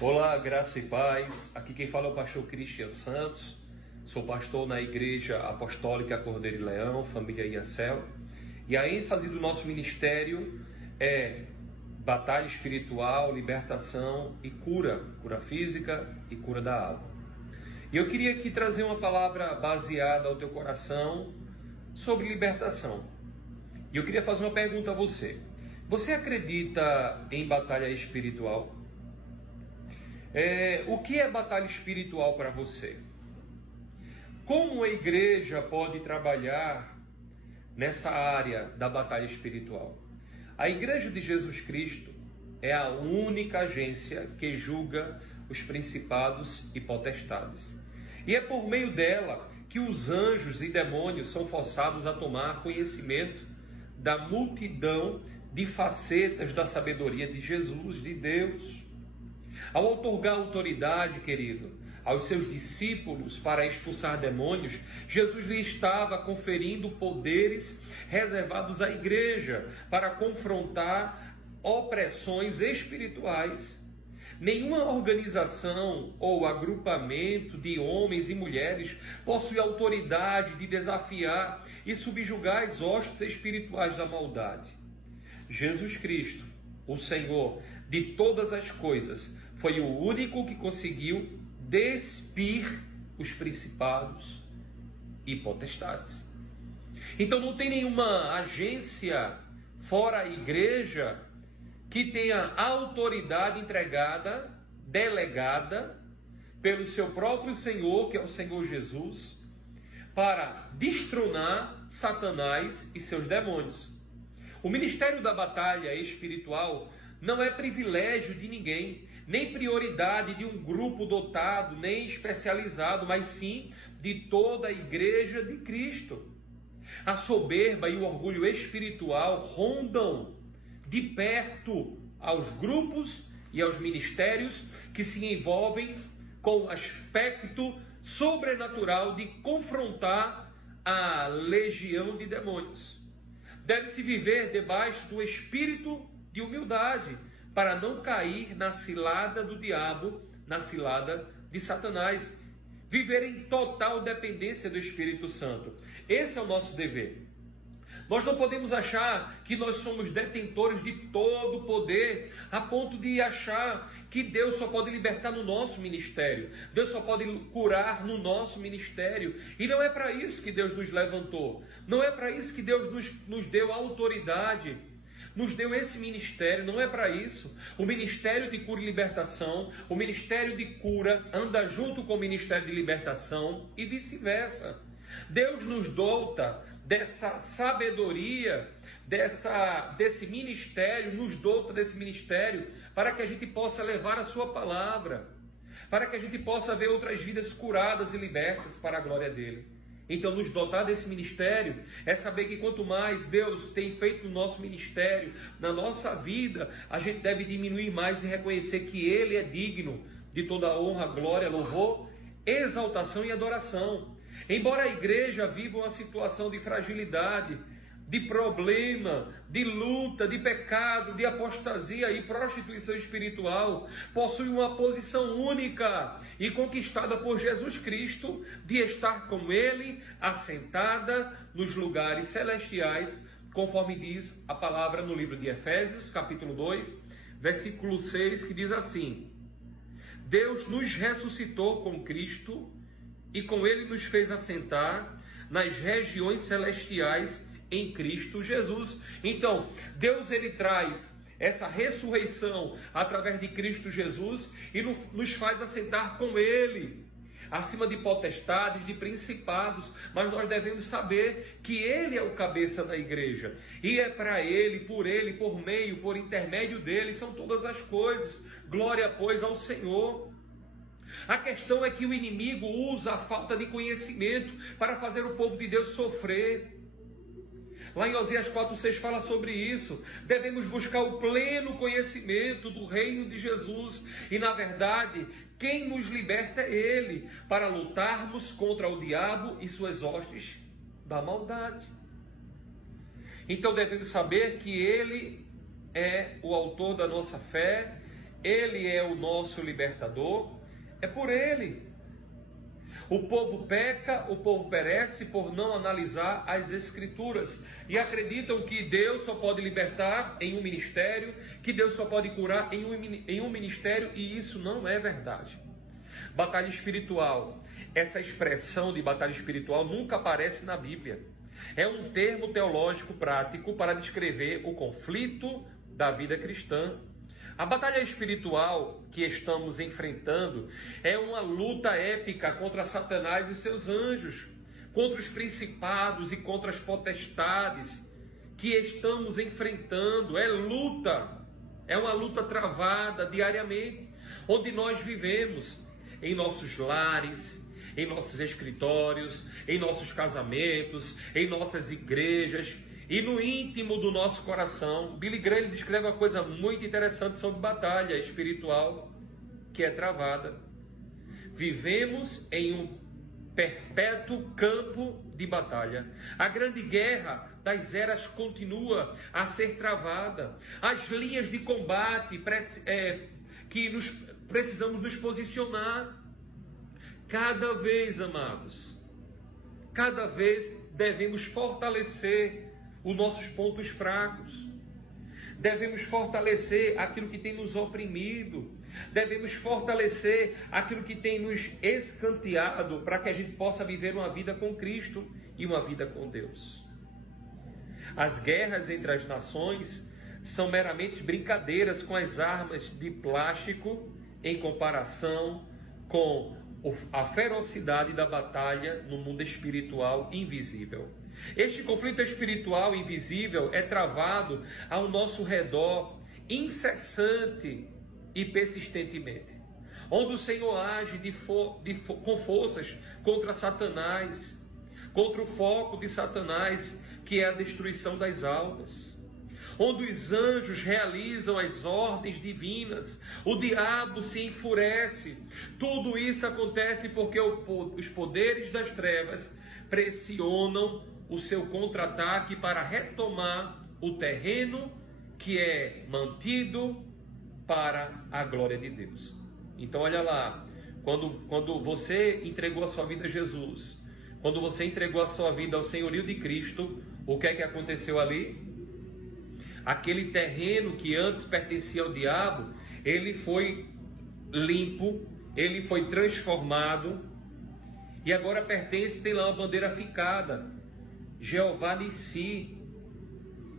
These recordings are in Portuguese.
Olá, graça e paz. Aqui quem fala é o pastor Cristian Santos. Sou pastor na Igreja Apostólica Cordeiro e Leão, família Iacel. E a ênfase do nosso ministério é batalha espiritual, libertação e cura física e cura da alma. E eu queria aqui trazer uma palavra baseada ao teu coração sobre libertação. E eu queria fazer uma pergunta a você. Você acredita em batalha espiritual? O que é batalha espiritual para você? Como a igreja pode trabalhar nessa área da batalha espiritual? A Igreja de Jesus Cristo é a única agência que julga os principados e potestades. E é por meio dela que os anjos e demônios são forçados a tomar conhecimento da multidão de facetas da sabedoria de Jesus, de Deus. Ao outorgar autoridade, querido, aos seus discípulos para expulsar demônios, Jesus lhe estava conferindo poderes reservados à igreja para confrontar opressões espirituais. Nenhuma organização ou agrupamento de homens e mulheres possui autoridade de desafiar e subjugar as hostes espirituais da maldade. Jesus Cristo, o Senhor de todas as coisas, foi o único que conseguiu despir os principados e potestades. Então não tem nenhuma agência fora a igreja que tenha autoridade entregada, delegada pelo seu próprio Senhor, que é o Senhor Jesus, para destronar Satanás e seus demônios. O ministério da batalha espiritual não é privilégio de ninguém, nem prioridade de um grupo dotado, nem especializado, mas sim de toda a igreja de Cristo. A soberba e o orgulho espiritual rondam de perto aos grupos e aos ministérios que se envolvem com o aspecto sobrenatural de confrontar a legião de demônios. Deve-se viver debaixo do espírito de humildade, para não cair na cilada do diabo, na cilada de Satanás. Viver em total dependência do Espírito Santo. Esse é o nosso dever. Nós não podemos achar que nós somos detentores de todo o poder, a ponto de achar que Deus só pode libertar no nosso ministério, Deus só pode curar no nosso ministério. E não é para isso que Deus nos levantou, não é para isso que Deus nos deu autoridade, nos deu esse ministério, não é para isso. O ministério de cura e libertação, o ministério de cura anda junto com o ministério de libertação e vice-versa. Deus nos dota dessa sabedoria, desse ministério, nos dota desse ministério para que a gente possa levar a sua palavra, para que a gente possa ver outras vidas curadas e libertas para a glória dele. Então, nos dotar desse ministério é saber que quanto mais Deus tem feito no nosso ministério, na nossa vida, a gente deve diminuir mais e reconhecer que Ele é digno de toda a honra, glória, louvor, exaltação e adoração. Embora a igreja viva uma situação de fragilidade, de problema, de luta, de pecado, de apostasia e prostituição espiritual, possui uma posição única e conquistada por Jesus Cristo de estar com Ele assentada nos lugares celestiais, conforme diz a palavra no livro de Efésios, capítulo 2, versículo 6, que diz assim: Deus nos ressuscitou com Cristo e com Ele nos fez assentar nas regiões celestiais em Cristo Jesus. Então, Deus ele traz essa ressurreição através de Cristo Jesus e nos faz assentar com Ele, acima de potestades, de principados, mas nós devemos saber que Ele é o cabeça da igreja, e é para Ele, por meio, por intermédio dEle, são todas as coisas. Glória, pois, ao Senhor. A questão é que o inimigo usa a falta de conhecimento para fazer o povo de Deus sofrer. Lá em Oséias 4,6 fala sobre isso. Devemos buscar o pleno conhecimento do reino de Jesus. E na verdade, quem nos liberta é Ele, para lutarmos contra o diabo e suas hostes da maldade. Então devemos saber que Ele é o autor da nossa fé Ele é o nosso libertador, é por Ele. O povo peca, o povo perece por não analisar as Escrituras e acreditam que Deus só pode libertar em um ministério, que Deus só pode curar em um ministério, e isso não é verdade. Batalha espiritual, essa expressão de batalha espiritual nunca aparece na Bíblia. É um termo teológico prático para descrever o conflito da vida cristã. A batalha espiritual que estamos enfrentando é uma luta épica contra Satanás e seus anjos, contra os principados e contra as potestades que estamos enfrentando. É uma luta travada diariamente, onde nós vivemos em nossos lares, em nossos escritórios, em nossos casamentos, em nossas igrejas e no íntimo do nosso coração. Billy Graham descreve uma coisa muito interessante sobre batalha espiritual que é travada. Vivemos em um perpétuo campo de batalha. A grande guerra das eras continua a ser travada. As linhas de combate que precisamos nos posicionar. Cada vez, amados, cada vez devemos fortalecer os nossos pontos fracos. Devemos fortalecer aquilo que tem nos oprimido. Devemos fortalecer aquilo que tem nos escanteado para que a gente possa viver uma vida com Cristo e uma vida com Deus. As guerras entre as nações são meramente brincadeiras com as armas de plástico em comparação com a ferocidade da batalha no mundo espiritual invisível. Este conflito espiritual invisível é travado ao nosso redor incessante e persistentemente, onde o Senhor age com forças contra Satanás, contra o foco de Satanás, que é a destruição das almas, onde os anjos realizam as ordens divinas, o diabo se enfurece. Tudo isso acontece porque os poderes das trevas pressionam o seu contra-ataque para retomar o terreno que é mantido para a glória de Deus. Então olha lá, quando você entregou a sua vida a Jesus, quando você entregou a sua vida ao senhorio de Cristo, o que é que aconteceu ali? Aquele terreno que antes pertencia ao diabo, ele foi limpo, ele foi transformado e agora pertence, tem lá uma bandeira ficada, Jeová Nissi,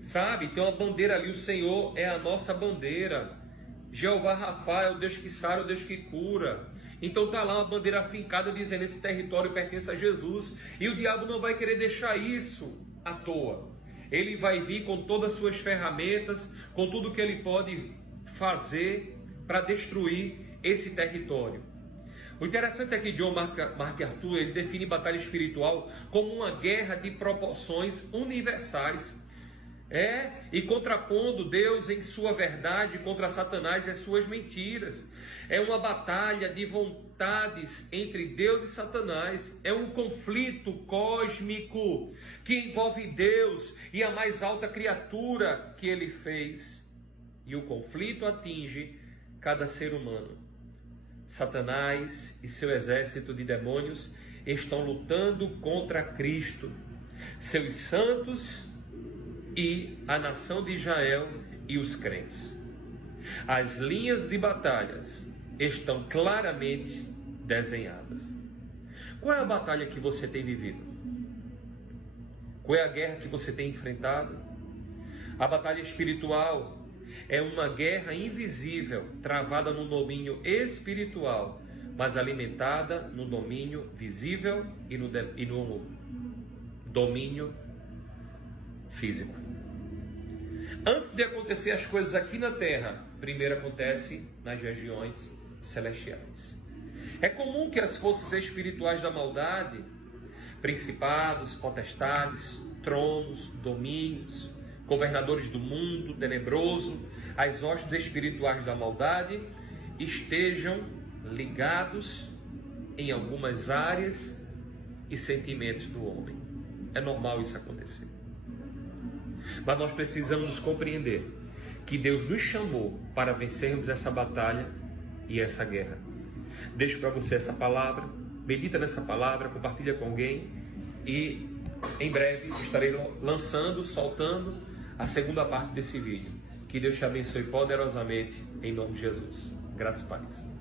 sabe? Tem uma bandeira ali, o Senhor é a nossa bandeira, Jeová Rafa é o Deus que sara, o Deus que cura. Então está lá uma bandeira fincada dizendo: esse território pertence a Jesus, e o diabo não vai querer deixar isso à toa. Ele vai vir com todas as suas ferramentas, com tudo que ele pode fazer para destruir esse território. O interessante é que John MacArthur ele define batalha espiritual como uma guerra de proporções universais. E contrapondo Deus em sua verdade contra Satanás e as suas mentiras. É uma batalha de vontades entre Deus e Satanás. É um conflito cósmico que envolve Deus e a mais alta criatura que ele fez. E o conflito atinge cada ser humano. Satanás e seu exército de demônios estão lutando contra Cristo, seus santos e a nação de Israel e os crentes. As linhas de batalhas estão claramente desenhadas. Qual é a batalha que você tem vivido? Qual é a guerra que você tem enfrentado? A batalha espiritual é uma guerra invisível, travada no domínio espiritual, mas alimentada no domínio visível e no domínio físico. Antes de acontecer as coisas aqui na terra, primeiro acontece nas regiões celestiais. É comum que as forças espirituais da maldade, principados, potestades, tronos, domínios, governadores do mundo tenebroso, as hostes espirituais da maldade, estejam ligados em algumas áreas e sentimentos do homem. É normal isso acontecer. Mas nós precisamos compreender que Deus nos chamou para vencermos essa batalha e essa guerra. Deixo para você essa palavra, medita nessa palavra, compartilha com alguém e em breve estarei soltando a segunda parte desse vídeo. Que Deus te abençoe poderosamente em nome de Jesus. Graças e paz.